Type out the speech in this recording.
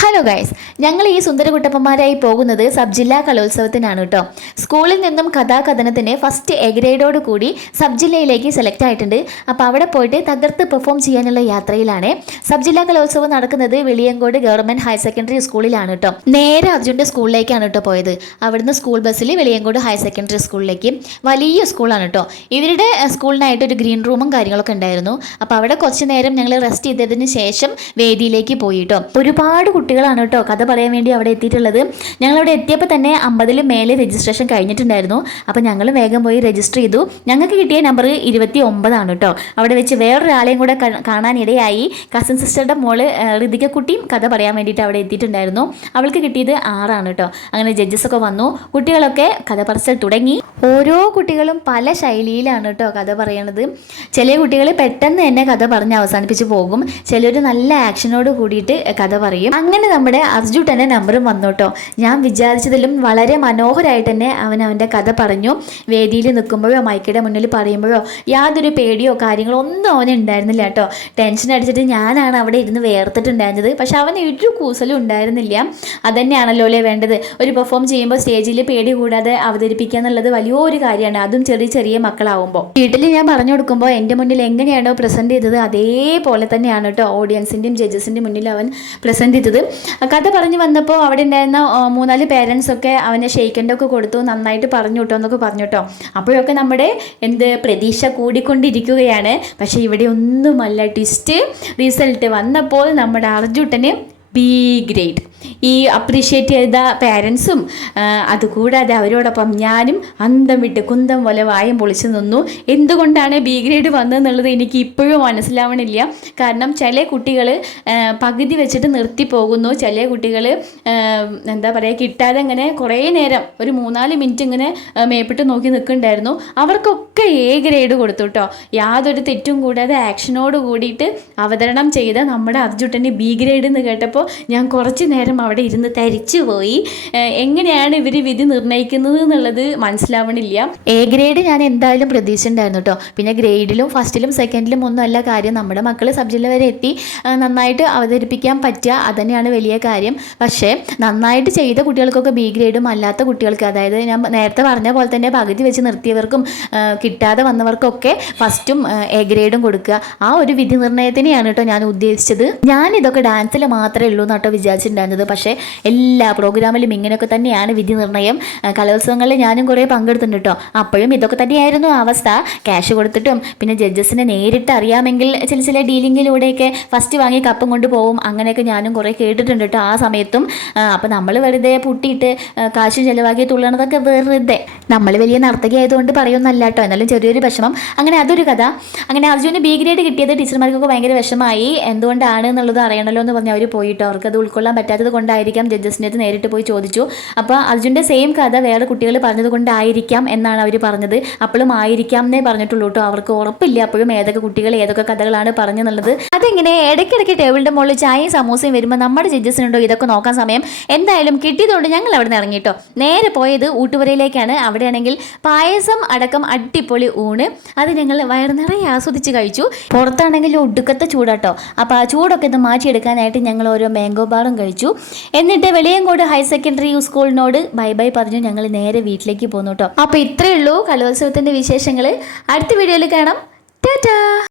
Hello guys ഞങ്ങൾ ഈ സുന്ദര കുട്ടപ്പന്മാരായി പോകുന്നത് സബ് ജില്ലാ കലോത്സവത്തിനാണ് കേട്ടോ സ്കൂളിൽ നിന്നും കഥാകഥനത്തിന് ഫസ്റ്റ് എ ഗ്രേഡോട് കൂടി സബ് ജില്ലയിലേക്ക് സെലക്ട് ആയിട്ടുണ്ട്. അപ്പോൾ അവിടെ പോയിട്ട് തകർത്ത് പെർഫോം ചെയ്യാനുള്ള യാത്രയിലാണ്. സബ് ജില്ലാ കലോത്സവം നടക്കുന്നത് വെളിയങ്കോട് ഗവൺമെന്റ് ഹയർ സെക്കൻഡറി സ്കൂളിലാണ് കേട്ടോ നേരെ അർജുന്റെ സ്കൂളിലേക്കാണ് കേട്ടോ പോയത്. അവിടുന്ന് സ്കൂൾ ബസ്സിൽ വെളിയങ്കോട് ഹയർ സെക്കൻഡറി സ്കൂളിലേക്ക് വലിയ സ്കൂളാണ് കേട്ടോ ഇവരുടെ സ്കൂളിനായിട്ട് ഒരു ഗ്രീൻ റൂമും കാര്യങ്ങളൊക്കെ ഉണ്ടായിരുന്നു. അപ്പോൾ അവിടെ കുറച്ച് നേരം ഞങ്ങൾ റെസ്റ്റ് ചെയ്തതിന് ശേഷം വേദിയിലേക്ക് പോയി കേട്ടോ ഒരുപാട് കുട്ടികളാണ് കേട്ടോ. കഥ പറയാൻ വേണ്ടി അവിടെ എത്തിയിട്ടുള്ളത്. ഞങ്ങൾ അവിടെ എത്തിയപ്പോൾ തന്നെ അമ്പതിൽ മേലെ രജിസ്ട്രേഷൻ കഴിഞ്ഞിട്ടുണ്ടായിരുന്നു. അപ്പോൾ ഞങ്ങൾ വേഗം പോയി രജിസ്റ്റർ ചെയ്തു. ഞങ്ങൾക്ക് കിട്ടിയ നമ്പർ ഇരുപത്തി ഒമ്പതാണ് കേട്ടോ. അവിടെ വെച്ച് വേറൊരാളെയും കൂടെ കാണാനിടയായി. കസിൻ സിസ്റ്ററുടെ മോൾ ഋതികക്കുട്ടിയും കഥ പറയാൻ വേണ്ടിയിട്ട് അവിടെ എത്തിയിട്ടുണ്ടായിരുന്നു. അവൾക്ക് കിട്ടിയത് ആറാണ് കേട്ടോ. അങ്ങനെ ജഡ്ജസ് ഒക്കെ വന്നു. കുട്ടികളൊക്കെ കഥ പറച്ചൽ തുടങ്ങി. ഓരോ കുട്ടികളും പല ശൈലിയിലാണ് കേട്ടോ കഥ പറയണത്. ചില കുട്ടികൾ പെട്ടെന്ന് തന്നെ കഥ പറഞ്ഞ് അവസാനിപ്പിച്ച് പോകും. ചിലർ നല്ല ആക്ഷനോട് കൂടിയിട്ട് കഥ പറയും. അങ്ങനെ നമ്മുടെ അർജുട്ടന്റെ നമ്പറും വന്നു കേട്ടോ ഞാൻ വിചാരിച്ചതിലും വളരെ മനോഹരമായിട്ട് തന്നെ അവൻ അവന്റെ കഥ പറഞ്ഞു. വേദിയിൽ നിൽക്കുമ്പോഴോ മൈക്കയുടെ മുന്നിൽ പറയുമ്പോഴോ യാതൊരു പേടിയോ കാര്യങ്ങളോ ഒന്നും അവന് ഉണ്ടായിരുന്നില്ല കേട്ടോ ടെൻഷൻ അടിച്ചിട്ട് ഞാനാണ് അവിടെ ഇരുന്ന് വേർത്തിട്ടുണ്ടായിരുന്നത്. പക്ഷെ അവന് ഒരു കൂസലും ഉണ്ടായിരുന്നില്ല. അതന്നെയാണല്ലോ അല്ലേ വേണ്ടത്. ഒരു പെർഫോം ചെയ്യുമ്പോൾ സ്റ്റേജിൽ പേടി കൂടാതെ അവതരിപ്പിക്കുക എന്നുള്ളത് വലിയൊരു കാര്യമാണ്. അതും ചെറിയ ചെറിയ മക്കളാവുമ്പോൾ വീട്ടിൽ ഞാൻ പറഞ്ഞു കൊടുക്കുമ്പോൾ എന്റെ മുന്നിൽ എങ്ങനെയാണോ പ്രസന്റ് ചെയ്തത് അതേപോലെ തന്നെയാണ് കേട്ടോ ഓഡിയൻസിന്റെയും ജഡ്ജസിന്റെ മുന്നിൽ അവൻ പ്രസന്റ് ചെയ്തത്. കഥ പറഞ്ഞു വന്നപ്പോൾ അവിടെ ഉണ്ടായിരുന്ന മൂന്നാൽ പേരൻസ് ഒക്കെ അവനെ ഷെയ്ക്കന്റൊക്കെ കൊടുത്തു നന്നായിട്ട് പറഞ്ഞു കേട്ടോ എന്നൊക്കെ പറഞ്ഞു കേട്ടോ അപ്പോഴൊക്കെ നമ്മുടെ എന്ത് പ്രതീക്ഷ കൂടിക്കൊണ്ടിരിക്കുകയാണ്. പക്ഷേ ഇവിടെ ഒന്നുമല്ല ട്വിസ്റ്റ് റിസൾട്ട് വന്നപ്പോൾ നമ്മുടെ അർജുട്ടന് ബി ഗ്രേഡ് ഈ അപ്രീഷിയേറ്റ് ചെയ്ത പാരൻസും അതുകൂടാതെ അവരോടൊപ്പം ഞാനും അന്തം വിട്ട് കുന്തം പോലെ വായം പൊളിച്ച് നിന്നു. എന്തുകൊണ്ടാണ് ബി ഗ്രേഡ് വന്നതെന്നുള്ളത് എനിക്ക് ഇപ്പോഴും മനസ്സിലാവണില്ല. കാരണം ചില കുട്ടികൾ പകുതി വെച്ചിട്ട് നിർത്തി പോകുന്നു. ചില കുട്ടികൾ എന്താ പറയുക കിട്ടാതെ ഇങ്ങനെ കുറേ നേരം ഒരു മൂന്നാൽ മിനിറ്റ് ഇങ്ങനെ മേപ്പിട്ട് നോക്കി നിൽക്കുന്നുണ്ടായിരുന്നു. അവർക്കൊക്കെ എ ഗ്രേഡ് കൊടുത്തു കേട്ടോ യാതൊരു തെറ്റും കൂടാതെ ആക്ഷനോട് കൂടിയിട്ട് അവതരണം ചെയ്ത നമ്മുടെ അർജുട്ടന് ബി ഗ്രേഡ് എന്ന് കേട്ടപ്പോൾ ഞാൻ കുറച്ച് നേരം അവിടെ ഇരുന്ന് തരിച്ചു പോയി. എങ്ങനെയാണ് ഇവർ വിധി നിർണയിക്കുന്നത് എന്നുള്ളത് മനസ്സിലാവണില്ല. എ ഗ്രേഡ് ഞാൻ എന്തായാലും പ്രതീക്ഷിച്ചിട്ടുണ്ടായിരുന്നു കേട്ടോ പിന്നെ ഗ്രേഡിലും ഫസ്റ്റിലും സെക്കൻഡിലും ഒന്നും അല്ല കാര്യം. നമ്മുടെ മക്കൾ സബ്ജക്റ്റിൽ വരെ എത്തി. നന്നായിട്ട് അവതരിപ്പിക്കാൻ പറ്റുക അതന്നെയാണ് വലിയ കാര്യം. പക്ഷേ നന്നായിട്ട് ചെയ്ത കുട്ടികൾക്കൊക്കെ ബി ഗ്രേഡും അല്ലാത്ത കുട്ടികൾക്ക് അതായത് ഞാൻ നേരത്തെ പറഞ്ഞ പോലെ തന്നെ പകുതി വെച്ച് നിർത്തിയവർക്കും കിട്ടാതെ വന്നവർക്കൊക്കെ ഫസ്റ്റും എ ഗ്രേഡും കൊടുക്കുക. ആ ഒരു വിധി നിർണയത്തിനെയാണ് കേട്ടോ ഞാൻ ഉദ്ദേശിച്ചത്. ഞാൻ ഇതൊക്കെ ഡാൻസിൽ മാത്രമേ ഉള്ളൂ എന്നാട്ടോ വിചാരിച്ചിട്ടുണ്ടായിരുന്നത്. പക്ഷേ എല്ലാ പ്രോഗ്രാമിലും ഇങ്ങനെയൊക്കെ തന്നെയാണ് വിധി നിർണയം കലോത്സവങ്ങളിൽ ഞാനും കുറേ പങ്കെടുത്തിട്ടുണ്ട് കേട്ടോ. അപ്പോഴും ഇതൊക്കെ തന്നെയായിരുന്നു അവസ്ഥ. ക്യാഷ് കൊടുത്തിട്ടും പിന്നെ ജഡ്ജസിനെ നേരിട്ട് അറിയാമെങ്കിൽ ചില ചില ഡീലിങ്ങിലൂടെയൊക്കെ ഫസ്റ്റ് വാങ്ങി കപ്പും കൊണ്ട് പോകും അങ്ങനെയൊക്കെ ഞാനും കുറേ കേട്ടിട്ടുണ്ട് കേട്ടോ ആ സമയത്തും. അപ്പോൾ നമ്മൾ വെറുതെ പുട്ടിയിട്ട് കാശ് ചിലവാക്കി തുള്ളണതൊക്കെ വെറുതെ. നമ്മൾ വലിയ നർത്തകി ആയതുകൊണ്ട് പറയുന്നല്ല കേട്ടോ. എന്നാലും ചെറിയൊരു വിഷമം. അങ്ങനെ അതൊരു കഥ. അങ്ങനെ അർജുന് ബി ഗ്രേഡ് കിട്ടിയത് ടീച്ചർമാർക്കൊക്കെ ഭയങ്കര വിഷമമായി. എന്തുകൊണ്ടാണ് എന്നുള്ളത് അറിയണമല്ലോ എന്ന് പറഞ്ഞ് അവർ പോയിട്ടോ അവർക്ക് അത് ഉൾക്കൊള്ളാൻ പറ്റാത്തത് കൊണ്ടായിരിക്കാം ജഡ്ജസിന്റെ അടുത്ത് നേരിട്ട് പോയി ചോദിച്ചു. അപ്പോൾ അർജുന്റെ സെയിം കഥ വേറെ കുട്ടികൾ പറഞ്ഞത് കൊണ്ടായിരിക്കാം എന്നാണ് അവർ പറഞ്ഞത്. അപ്പോഴും ആയിരിക്കാം എന്നേ പറഞ്ഞിട്ടുള്ളൂ കേട്ടോ. അവർക്ക് ഉറപ്പില്ല അപ്പോഴും ഏതൊക്കെ കുട്ടികൾ ഏതൊക്കെ കഥകളാണ് പറഞ്ഞെന്നുള്ളത്. അതെങ്ങനെ? ഇടയ്ക്കിടയ്ക്ക് ടേബിളിന്റെ മുകളിൽ ചായയും സമൂസയും വരുമ്പോൾ നമ്മുടെ ജഡ്ജസിനുണ്ടോ ഇതൊക്കെ നോക്കാൻ സമയം? എന്തായാലും കിട്ടിയതുകൊണ്ട് ഞങ്ങൾ അവിടെ നിന്ന് ഇറങ്ങിട്ടോ നേരെ പോയത് ഊട്ടുപുരയിലേക്കാണ്. അവിടെയാണെങ്കിൽ പായസം അടക്കം അടിപൊളി ഊണ്. അത് ഞങ്ങൾ വയറ് നിറയെ ആസ്വദിച്ച് കഴിച്ചു. പുറത്താണെങ്കിൽ ഒടുക്കത്തെ ചൂടാട്ടോ. അപ്പോൾ ആ ചൂടൊക്കെ ഒന്ന് മാറ്റിയെടുക്കാനായിട്ട് ഞങ്ങൾ ഓരോ മാംഗോ ബാറും കഴിച്ചു. എന്നിട്ട് വെളിയങ്കോട് ഹയർ സെക്കൻഡറി സ്കൂളിനോട് ബൈ ബൈ പറഞ്ഞു ഞങ്ങൾ നേരെ വീട്ടിലേക്ക് പോന്നു കേട്ടോ അപ്പോൾ ഇത്രയേ ഉള്ളൂ കലോത്സവത്തിന്റെ വിശേഷങ്ങൾ അടുത്ത വീഡിയോയിൽ കാണാം. ടാറ്റാ!